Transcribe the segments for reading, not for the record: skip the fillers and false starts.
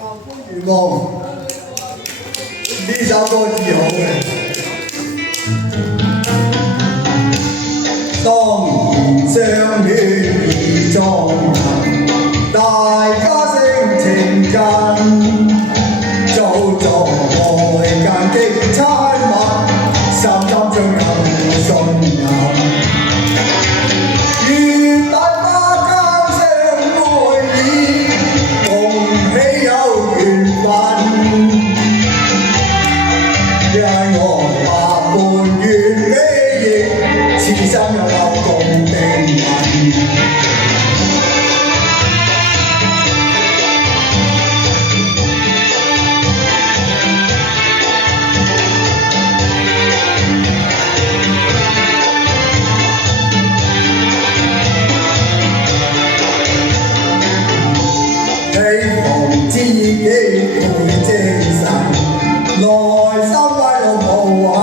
如夢呢首歌至好嘅。當然相戀已莊近，大家性情近，早作愛間的親密，深深將更信任。願大家更相愛意，共喜有緣分。因我百般願理亦，此生有共定人。希望知己配精神，內心威龍無限。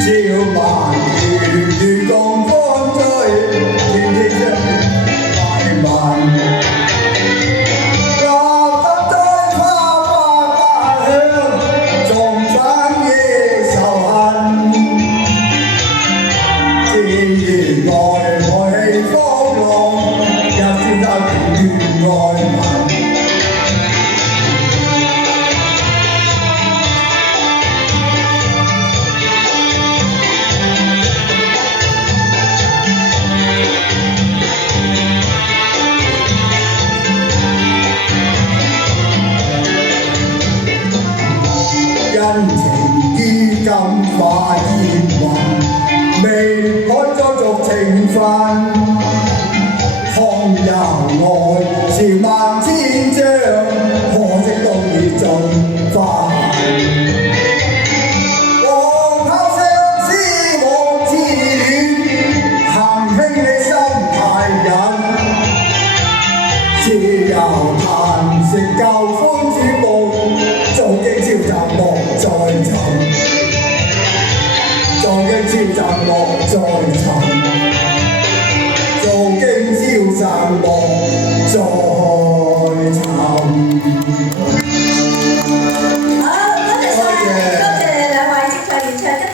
朝晚月共歡追，天天相戀快問。立得追花花香，重返夜仇恨。自然愛氣風浪，一朝得願愛文。因情於今化煙雲，未可再續情分。看遊愛是萬千章，可惜都已盡化痕。往後相思往痴戀，幸輕你心太忍，自由嘆息舊